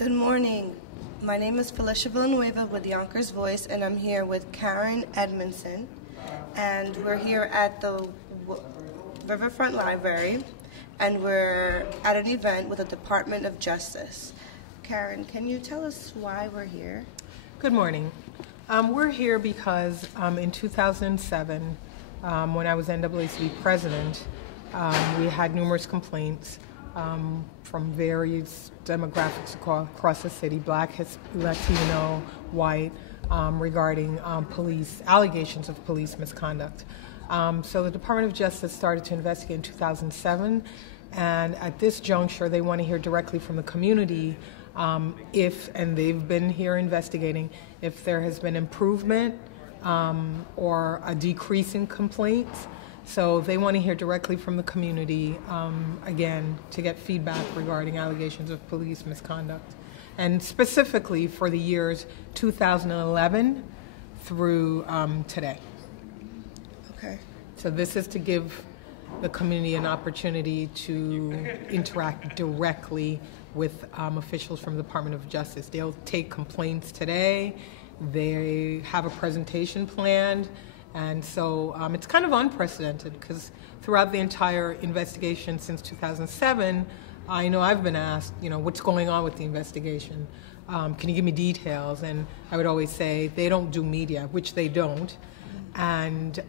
Good morning. My name is Felicia Villanueva with Yonkers Voice, and I'm here with Karen Edmondson. And we're here at the Riverfront Library, and we're at an event with the Department of Justice. Karen, can you tell us why we're here? Good morning. We're here because in 2007, when I was NAACP president, we had numerous complaints from various demographics across the city, Black, Latino, white, regarding allegations of police misconduct. So the Department of Justice started to investigate in 2007, and at this juncture, they want to hear directly from the community and they've been here investigating, if there has been improvement or a decrease in complaints. So they want to hear directly from the community, again, to get feedback regarding allegations of police misconduct. And specifically for the years 2011 through today. Okay. So this is to give the community an opportunity to interact directly with officials from the Department of Justice. They'll take complaints today. They have a presentation planned. And so it's kind of unprecedented because throughout the entire investigation since 2007, I know I've been asked, what's going on with the investigation? Can you give me details? And I would always say they don't do media, which they don't. And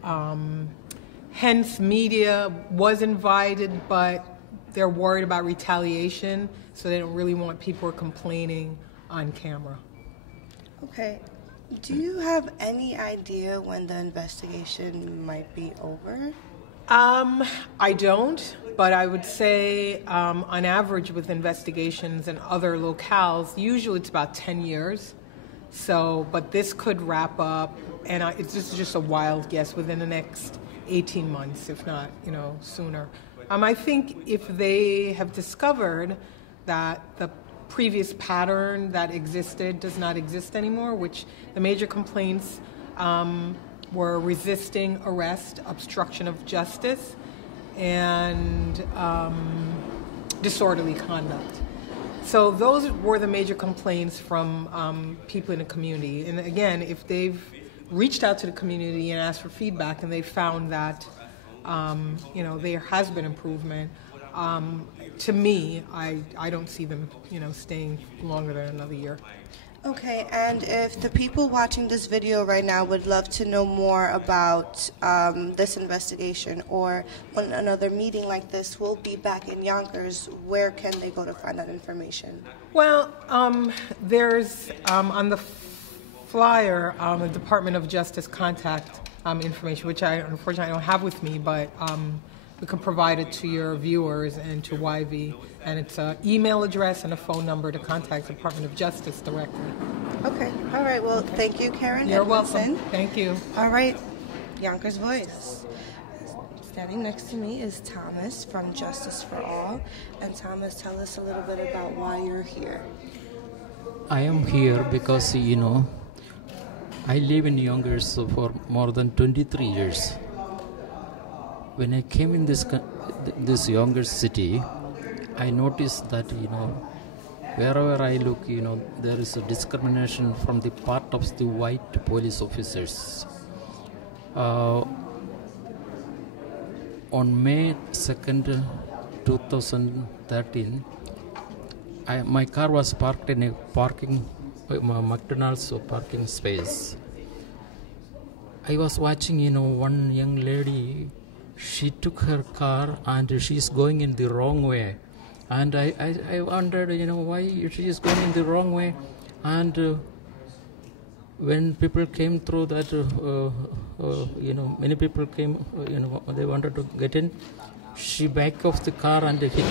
hence media was invited, but they're worried about retaliation, so they don't really want people complaining on camera. Okay. Do you have any idea when the investigation might be over? I don't, but I would say on average with investigations in other locales, usually it's about 10 years. So, but this could wrap up, and this is just a wild guess, within the next 18 months, if not, sooner. I think if they have discovered that the previous pattern that existed does not exist anymore, which the major complaints were resisting arrest, obstruction of justice, and disorderly conduct. So those were the major complaints from people in the community. And again, if they've reached out to the community and asked for feedback and they found that there has been improvement, to me, I don't see them, staying longer than another year. Okay, and if the people watching this video right now would love to know more about this investigation, or when another meeting like this will be back in Yonkers, where can they go to find that information? Well, there's on the flyer the Department of Justice contact information, which I unfortunately don't have with me, but we can provide it to your viewers and to YV, and it's an email address and a phone number to contact the Department of Justice directly. Okay. All right. Well, thank you, Karen. You're Edmondson. welcome. Thank you. All right. Yonkers Voice. Standing next to me is Thomas from Justice for All. And Thomas, tell us a little bit about why you're here. I am here because, I live in Yonkers for more than 23 years. When I came in this Yonkers city, I noticed that, wherever I look, there is a discrimination from the part of the white police officers. On May 2nd, 2013, my car was parked in a McDonald's parking space. I was watching, one young lady. She took her car and she's going in the wrong way. And I wondered, why she is going in the wrong way. And when people came through that, many people came, they wanted to get in. She backed off the car and hit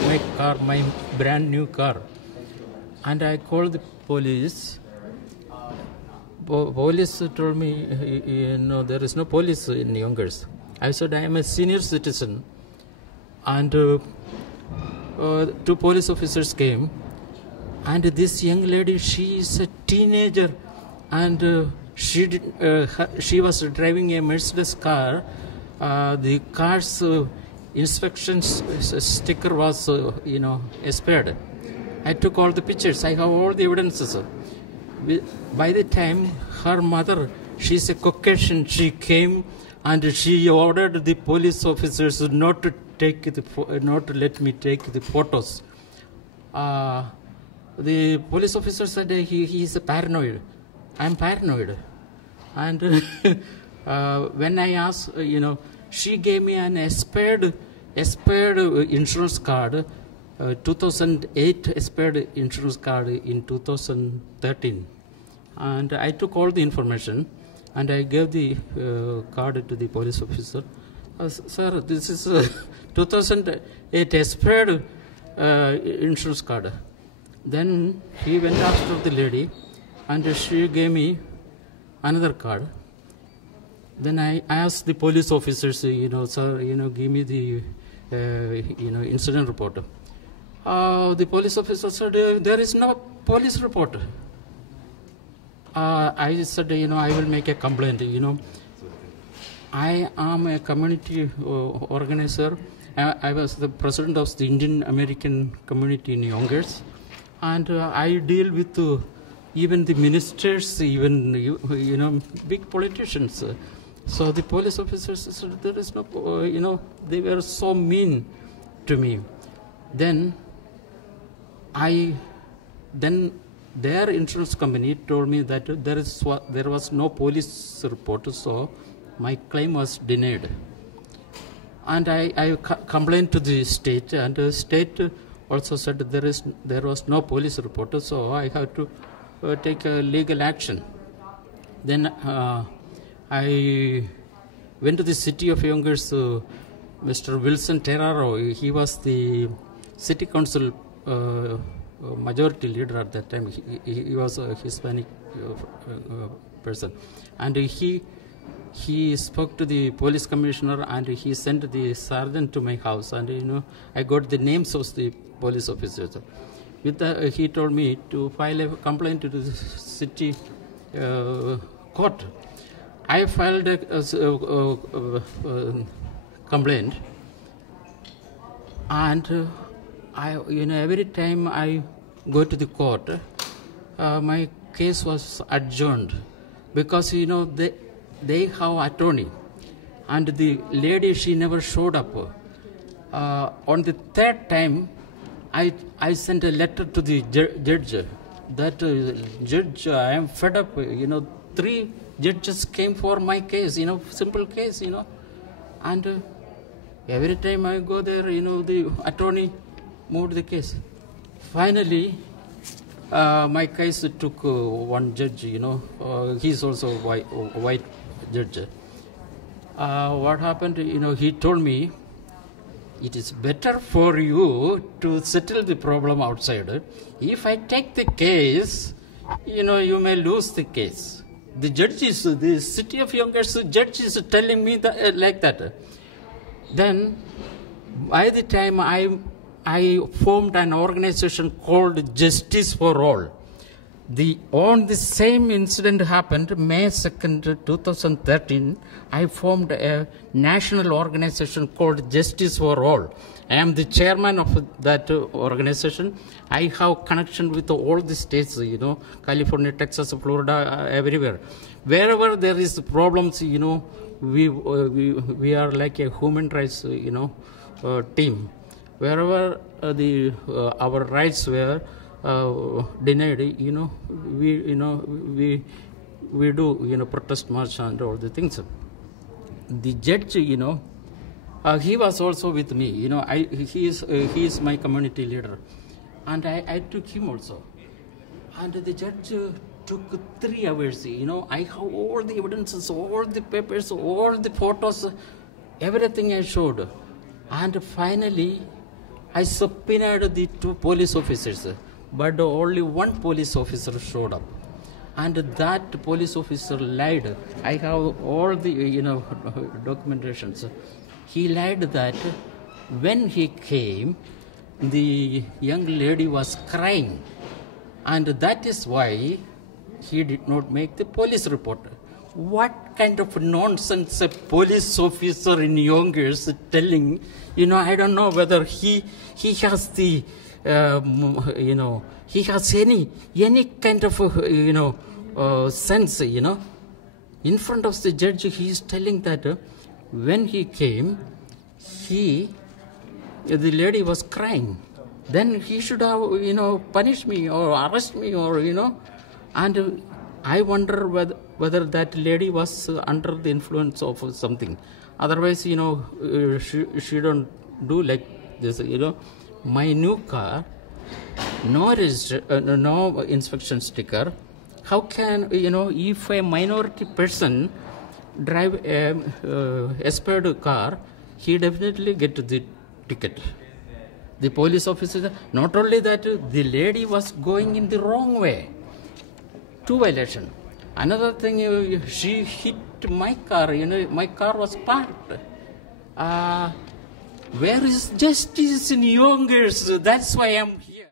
my brand new car. And I called the police. Police told me, there is no police in Yonkers. I said, I am a senior citizen, and 2 police officers came, and this young lady, she is a teenager, and she was driving a Mercedes car. The car's inspection sticker was, expired. I took all the pictures. I have all the evidences. By the time her mother, she's a Caucasian, she came and she ordered the police officers not to let me take the photos. The police officer said he is paranoid. I'm paranoid. And when I asked, she gave me an expired insurance card, 2008 expired insurance card in 2013. And I took all the information and I gave the card to the police officer. Sir, this is 2008 expired insurance card. Then he went after the lady and she gave me another card. Then I asked the police officers, sir, give me the, incident report. The police officer said, there is no police report. I said, I will make a complaint. I am a community organizer. I was the president of the Indian American community in Yonkers. And I deal with even the ministers, even, big politicians. So the police officers said, there is no, they were so mean to me. Then their insurance company told me that there was no police report, so my claim was denied. And I complained to the state, and the state also said there was no police report, so I had to take a legal action. Then I went to the city of Yonkers. Mr. Wilson Terraro, he was the city council majority leader at that time. He was a Hispanic person, and he spoke to the police commissioner and he sent the sergeant to my house, and I got the names of the police officers. With that, he told me to file a complaint to the city court. I filed a complaint, and every time I go to the court, my case was adjourned because they have attorney, and the lady, she never showed up. On the third time, I sent a letter to the judge that judge, I am fed up. 3 judges came for my case, simple case, and every time I go there, the attorney moved the case. Finally, my case took one judge, he's also a white judge. What happened, he told me, it is better for you to settle the problem outside. If I take the case, you may lose the case. The city of Yonkers judge is telling me that, like that. Then, by the time I formed an organization called Justice for All. On the same incident happened, May 2nd, 2013, I formed a national organization called Justice for All. I am the chairman of that organization. I have connection with all the states, California, Texas, Florida, everywhere. Wherever there is problems, we are like a human rights, team. Wherever our rights were denied, we do, protest march and all the things. The judge, he was also with me. He is my community leader, and I took him also. And the judge took 3 hours. I have all the evidences, all the papers, all the photos, everything I showed. And finally, I subpoenaed the 2 police officers, but only 1 police officer showed up. And that police officer lied. I have all the, documentations. He lied that when he came, the young lady was crying. And that is why he did not make the police report. What kind of nonsense a police officer in Yonkers telling, I don't know whether he has the he has any kind of, sense, In front of the judge, he is telling that when he came, the lady was crying. Then he should have, punished me or arrest me or, and I wonder whether that lady was under the influence of something. Otherwise, she don't do like this, My new car, no inspection sticker. How can, if a minority person drive a expired car, he definitely get the ticket. The police officer, not only that, the lady was going in the wrong way. 2 violation. Another thing, she hit my car, my car was parked. Where is justice in Yonkers? That's why I'm here.